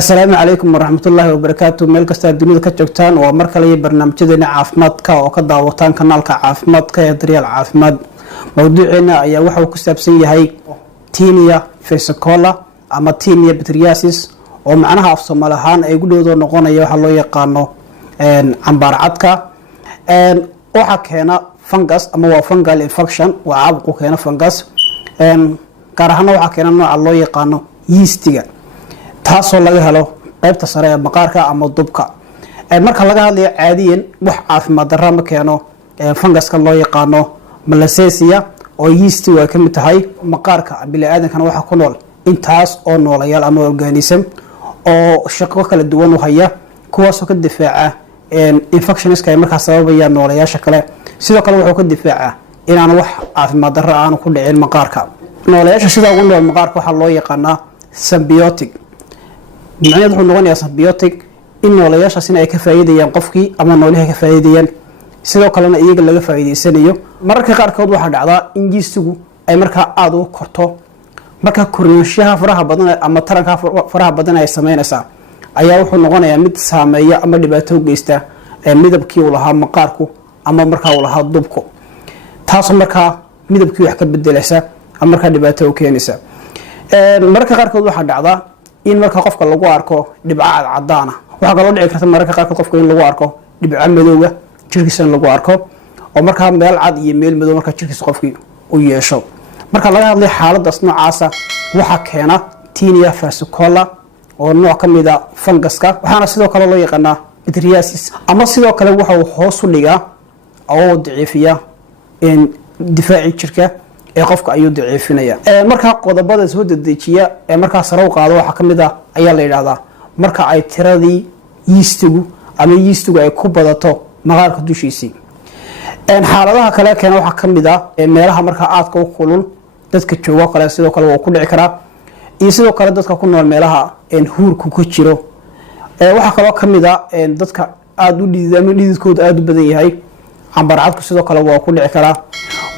السلام عليكم ورحمة الله وبركاته. ميل كستا الدنيا كجوجتان ومركلي برنامجنا عافمادك oo ka daawataan kanaalka caafimaadka ee daryeel caafimaad. Mawduucina ayaa waxa uu ku saabsan yahay tinea fascicular ama tinea pityriasis oo macnaha af Soomaali ahaan ay gudoodo noqonaya waxa loo yaqaano cambaar cadka waxa keena fungus ama waa fungal infection waa caabuq keena fungus gaar ahaan waxa keena nooca loo yaqaano yeastiga taasoo laga helo qaybta sare ee maqaarka ama dubka marka laga hadlayo caadiyan wax caafimaad darro ma keeno funguska loo yaqaano malassezia oo yeast way ka mid tahay maqaarka bini'aadamkana waxa ku nool intaas oo noolayaal ama organism oo shaqo kala duwan u haya kuwaas oo ka difaaca infectionska marka sababaya noolayaasha kale sidoo kale wuxuu ka difaaca inaan wax caafimaad darro aan ku dhicin maqaarka noolayaasha sida ugu nool maqaarka waxa loo yaqaanaa symbiotic macnaheedu wuxuu noqonayaa symbiotic in noolayaashaas ay ka faa'iideeyaan qofkii ama noolaha ka faa'iideeyaan sidoo kalena iyaga laga faa'iideysanayo mararka qaarkood waxa dhacda in jiistigu ay marka aad u korto marka korninshaha faraha badan ama taranka faraha badan ay sameynaysaa ayaa wuxuu noqonayaa mid saameeya ama dhibaato u geysta midabkii uu lahaa maqaarku ama marka uu lahaa dubku taas marka midabkii wax ka bedelaysa ama marka dhibaato u keenaysa mararka qaarkood waxa dhacda in marka qofka lagu arko dhibco cadaan ah waxa kale oo dhici karta mararka qaarkood qofka in lagu arko dhibco madowga jirkiisa lagu arko oo marka meel cad iyo meel madow marka jirkiisa qofkii u yeesho marka laga hadlay xaaladaas noocaasa waxa keena tinea fascicular oo nooc kamid ah funguska waxaana sidoo kale loo yaqaanaa pityriasis ama sidoo kale waxa uu hoos u dhigaa oo daciifiya in difaaci jirka ee qofka ayuu daciifinaya marka qodobada soo dedejiya ee marka sare u qaado waxa kamid ah ayaa la yiraahdaa marka ay tiradii yeastigu ama yeastigu ay ku badato maqaarka dushiisii xaaladaha kale keena waxa kamid ah meelaha marka aadka u kulul dadka jooga kale sidoo kale waa ku dhici karaa iyo sidoo kale dadka ku nool meelaha huurku ku jiro waxa kale kamid ah dadka aad u dhiidama dhiidkooda aad u badan yahay cambar cadku sidoo kale waa ku dhici karaa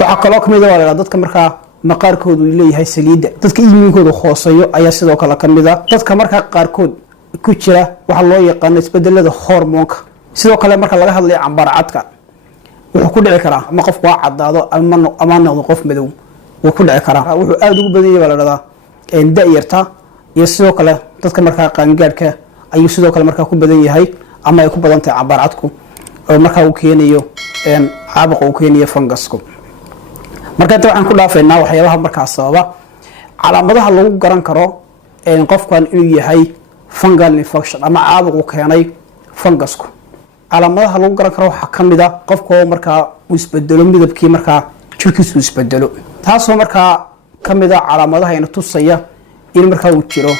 waxa kale kamid ah dadka marka maqaarkoodu leeyahay saliida dadka iimikooda hooseeyo ayaa sidoo kale kamid ah dadka marka qaarkood ku jira waxa loo yaqaan isbedelada hormoonka sidoo kale marka laga hadlayo cambar cadka wuxuu ku dhici karaa ama qofku waa cadaado ama noqdo qof madow wuu ku dhici karaa wuxuu aad ugu badan yahay la da'yarta iyo sidoo kale dadka marka qaangaadhka ayuu sidoo kale marka ku badan yahay ama ay ku badan tahay cambar cadku oo marka uu keenayo caabuq uu keenayo fungusku marka inta waxaan ku dhaafeynaa waxyaabaha marka sababa calaamadaha lagu garan karo qofkan inuu yahay fungal infection ama caabuq uu keenay fungusku calaamadaha lagu garan karo waxa kamid ah qofka oo marka uu isbedelo midabkii marka jirkiisu isbedelo taasoo marka kamid ah calaamadaha ina tusaya in marka uu jiro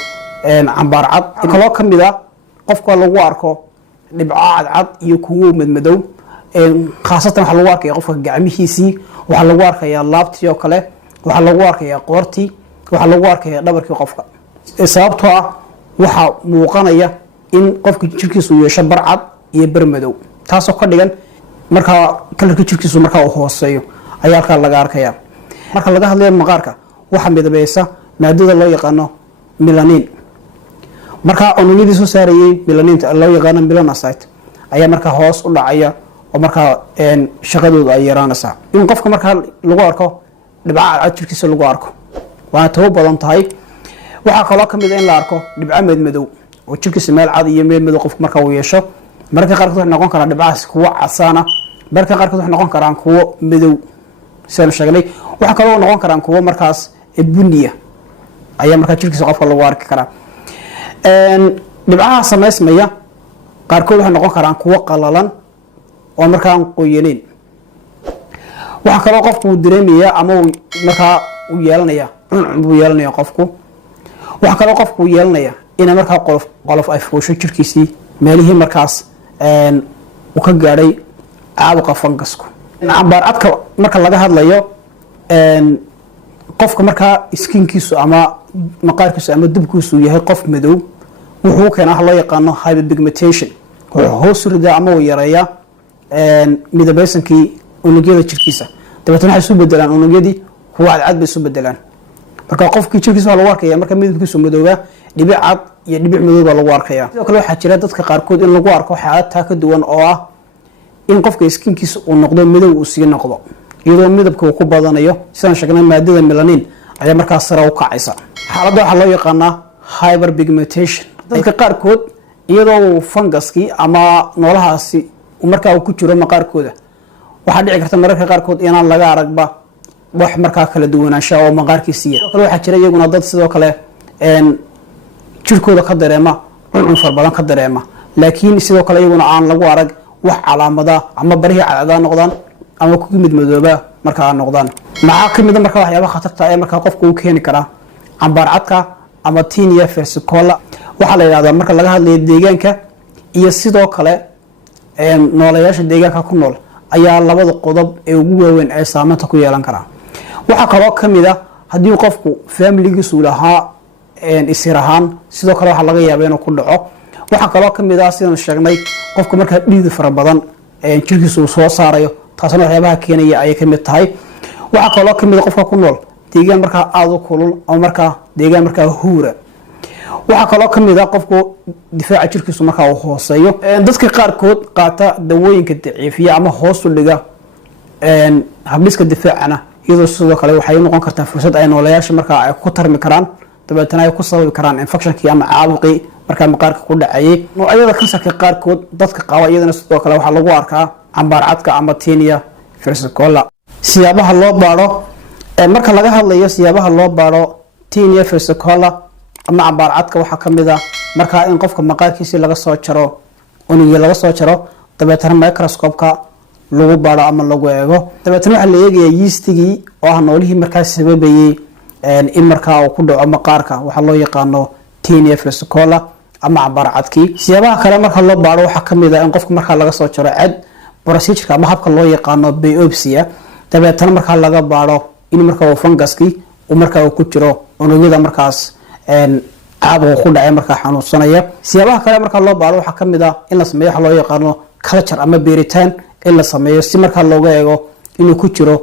cambaar cad kaloo kamid ah qofka lagu arko dhibco cadcad iyo kuwo madmadow khaasatan waxa lagu arkaya qofka gacmihiisii waxa lagu arkaya laabtii oo kale waxa lagu arkaya qoortii waxa lagu arkaya dhabarkii qofka sababtoo ah waxa muuqanaya in qofka jirkiisu yeesho barcad iyo barmadow taasoo ka dhigan marka kalarka jirkiisu marka uu hooseeyo ayaa halka laga arkaya marka laga hadlayo maqaarka waxa midabaysa maadada loo yaqaano melanin marka unugyadii soo saarayay melaninta loo yaqaano melanocyte ayaa marka hoos u dhacaya oo marka shaqadooda ay yaraanaysaa in qofka marka lagu arko dhibco cad jirkiisa lagu arko waa tawo badan tahay waxa kale kamid in la arko dhibco madmadow oo jirkiisa meel cad iyo meel madow qofka marka uu yeesho marka qaarkood waxa noqon kara dhibcaas kuwa casaana marka qaarkood waxa noqon karaan kuwa madow saan sheegnay waxa kale oo noqon karaan kuwa markaas buniya ayaa marka jirkiisa qofka lagu arki karaa dhibcaha sameysmaya qaarkood waxa noqon karaan kuwa qalalan oo markaan qoyaneen waxa kale oo qofku dareemaya ama marka uu yeelanaya buu yeelanaya qofku waxa kale oo qofku yeelanaya in marka qolof ay foosho jirkiisii meelihii markaas uu ka gaaray caabuqa fungusku cambaar cadka marka laga hadlayo qofka marka skinkiisu ama maqaarkiisu ama dubkiisu yahay qof madow wuxuu keenaa wax loo yaqaano hyperpigmentation wuxuu hoos u ridaa ama uu yareeyaa midabaysankii unugyada jirkiisa dabeetana waxay isu bedelaan unugyadii kuwa cadcad bay isu bedelaan marka qofkii jirkiisa waxa lagu arkaya marka midabkiisu madooba dhibic cad iyo dhibic madow baa lagu arkaya. sidoo kale waxaa jira dadka qaarkood in lagu arko xaalad taa ka duwan oo ah in qofka skinkiisa uu noqdo madow uu sii noqdo iyadoo midabka uu ku badanayo sidaan sheegnay maadada melanin ayaa markaas sare u kacaysa. xaaladda waxaa loo yaqaanaa hyperpigmentation. dadka qaarkood iyadoo funguskii ama noolahaasi markaa uu ku jiro maqaarkooda waxaa dhici karta mararka qaarkood inaan laga aragba wax markaa kala duwanaansha oo maqaarkiisiiya. sidoo kale waxaa jira iyaguna dad sidoo kale jirkooda ka dareema cuncun far badan ka dareema laakiin sidoo kale iyaguna aan lagu arag wax calaamada ama barihii cadcadaa noqdaan ama ku mid madooba markaa noqdaan. maxaa ka mid a markaa waxyaabaha khatarta ee markaa qofka uu keeni karaa cambaar cadka ama tinea versicolor. waxaa la yidhahdaa marka laga hadlayo deegaanka iyo sidoo kale noolayaasha deegaanka ku nool ayaa labada qodob ee ugu waaweyn ee saameynta ku yeelan karaa. waxaa kaloo ka mid a haddii qofku familigiisu lahaa isir ahaan sidoo kale waxaa laga yaaba inuu ku dhaco. waxaa kaloo ka mid ah sidaan sheegnay qofka markaa dhiid fara badan jirkiisa uu soo saarayo taasna waxyaabaha keenaya ayay ka mid tahay. waxaa kaloo ka mid a qofka ku nool deegaan markaa aada u kulul ama markaa deegaan markaa huura. waxaa kaloo ka mid a qofku difaaca jirkiisu markaa uu hooseeyo. dadka qaarkood qaata dawooyinka daciifiya ama hoos u dhiga habdhiska difaacana iyadoo sidoo kale waxay noqon kartaa fursad ay noolayaasha markaa ay ku tarmi karaan dabeetana ay ku sababi karaan infectionkii ama caabuqii markaa maqaarka ku dhacayay. noocyada kansarka qaarkood dadka qaba iyadana sidoo kale waxaa lagu arkaa cambaar cadka ama tinea versicolor. siyaabaha loo baaro marka laga hadlayo siyaabaha loo baaro tinea versicolor ama cambaar cadka waxaa ka mid a markaa in qofka maqaarkiisii laga soo jaro unugii laga soo jaro dabeetana microscope-ka lagu baaro ama lagu eego. dabeetana waxaa la eegayaa yeastigii oo ah noolihii markaa sababayay in markaa uu ku dhaco maqaarka waxaa loo yaqaano tinea versicolor ama cambaar cadkii. siyaabaha kale marka loo baaro waxaa ka mid a in qofka markaa laga soo jaro cad procedureka ama habka loo yaqaano biopsia dabeetana markaa laga baaro in markaa uu funguskii markaa uu ku jiro unugyada markaas caabuqa ku dhacay markaa xanuunsanaya. siyaabaha kale markaa loo baaro waxaa ka mid ah in la sameeyo waxa loo yaqaano culture ama beeritaan in la sameeyo si markaa looga eego inuu ku jiro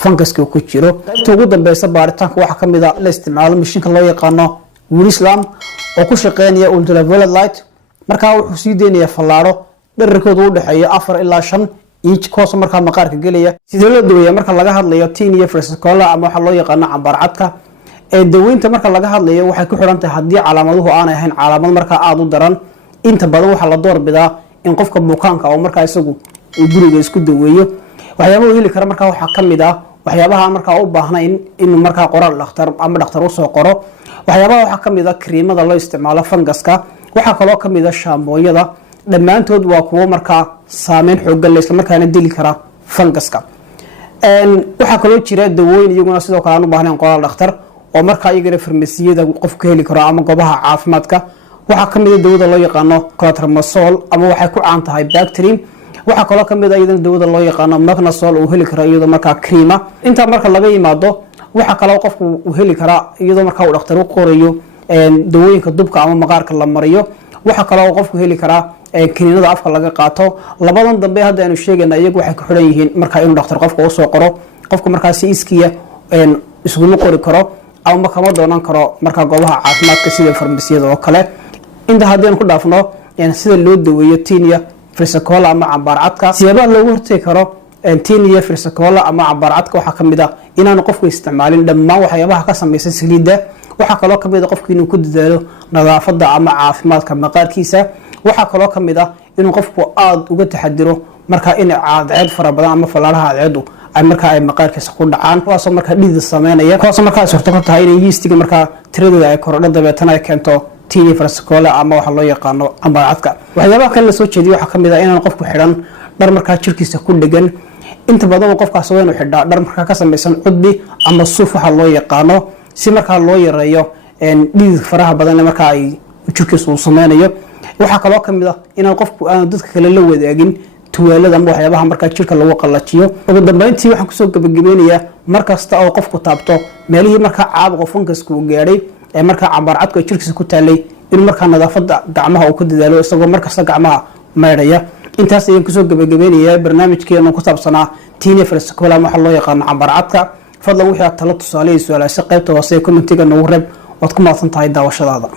funguska ku jiro. inta ugu dambeysa baaritaanka waxaa ka mid ah in la isticmaalo mashiinka loo yaqaano Willislam oo ku shaqeynaya ultraviolet light. markaa wuxuu sii deynayaa fallaaro dhererkooda u dhexeeya 4 ilaa 5 inch koos markaa maqaarka gelaya. sidoo loo daweeyaa marka laga hadlayo tinea versicolor ama waxa loo yaqaano cambaar cadka daweynta marka laga hadlayo waxay ku xiran tahay haddii calaamaduhu aanay ahayn calaamad markaa aada u daran. inta badan waxaa la doorbidaa in qofka bukaanka oo markaa isagu uu guriga isku daweeyo. waxyaabaha heli kara markaa waxaa ka mid ah waxyaabaha markaa u baahnayn in markaa qoraal dhakhtar ama dhakhtar usoo qoro. waxyaabaha waxaa ka mid a kariimada loo isticmaalo funguska. waxaa kaloo ka mid a shaambooyada. dhammaantood waa kuwo markaa saameyn xoogan isla markaana dili kara funguska. waxaa kaloo jira dawooyin iyaguna sidoo kale aan u baahnayn qoraal dhakhtar oo markaa iyagana farmasiyada qofku heli karo ama goobaha caafimaadka. waxaa ka mid a dawada loo yaqaano clotrimazole ama waxay ku caan tahay Bactrim. waxaa kaloo ka mid a iyadana dawada loo yaqaano Magnasol uu heli karo iyadoo markaa creama. intaa marka laga yimaado waxaa kaloo qofku uu heli karaa iyadoo markaa uu dhakhtar u qorayo dawooyinka dubka ama maqaarka la mariyo. waxaa kaloo qofku heli karaa kiniinada afka laga qaato. labadan dambe hadda aynu sheegayna iyagu waxay ku xiran yihiin markaa inuu dhakhtar qofka usoo qoro. qofka markaa si iskiya isuguma qori karo ama kama doonan karo markaa goobaha caafimaadka sida farmasiyada oo kale. inta haddii ku dhaafno sida loo daweeyo tinea versicolor ama cambaar cadka. siyaabaha loogu hortegi karo tinea versicolor ama cambaar cadka waxaa ka mid ah inaanu qofku isticmaalin dhammaan waxyaabaha ka samaysan saliidda. waxaa kaloo ka mid ah qofku inuu ku dadaalo nadaafadda ama caafimaadka maqaarkiisa. waxaa kaloo ka mid ah inuu qofku aada uga taxadiro markaa in cadceed fara badan ama fallaaraha cadceedu ay markaa ay maqaarkiisa ku dhacaan kuwaasoo markaa dhiida sameynaya kuwaasoo markaa suurto ka tahay inay yeastiga markaa tiradooda ay korodho dabeetana ay keento tinea versicolor ama waxa loo yaqaano cambaar cadka. waxyaabaha kale la soo jeediyo waxaa ka mid ah inaan qofku xidhan dhar markaa jirkiisa ku dhegan. inta badan qofkaas waa inuu xidhaa dhar markaa ka samaysan cudbi ama suuf waxa loo yaqaano si markaa loo yareeyo dhiid faraha badan markaa ay jirkiisa uu sameynayo. waxaa kaloo ka mid ah inaan qofku aan dadka kale la wadaagin tuwaalada ama waxyaabaha markaa jirka lagu qallajiyo. ugu dambeyntii waxaan kusoo gabagabeynayaa markasta oo qofku taabto meelihii markaa caabuqa funguska uu gaadhay ee markaa cambaar cadku ay jirkiisa ku taalay inuu markaa nadaafadda gacmaha uu ku dadaalo isagoo markasta gacmaha maydhaya. intaas ayaan kusoo gabagabeynayaa barnaamijkeenu ku saabsanaa tinea versicolor waxa loo yaqaano cambaar cadka. fadlan wixii aad talo tusaale iyo su'aalaha qaybta hoose ee commentiga nagu reeb waad ku mahadsan tahay daawashadaada.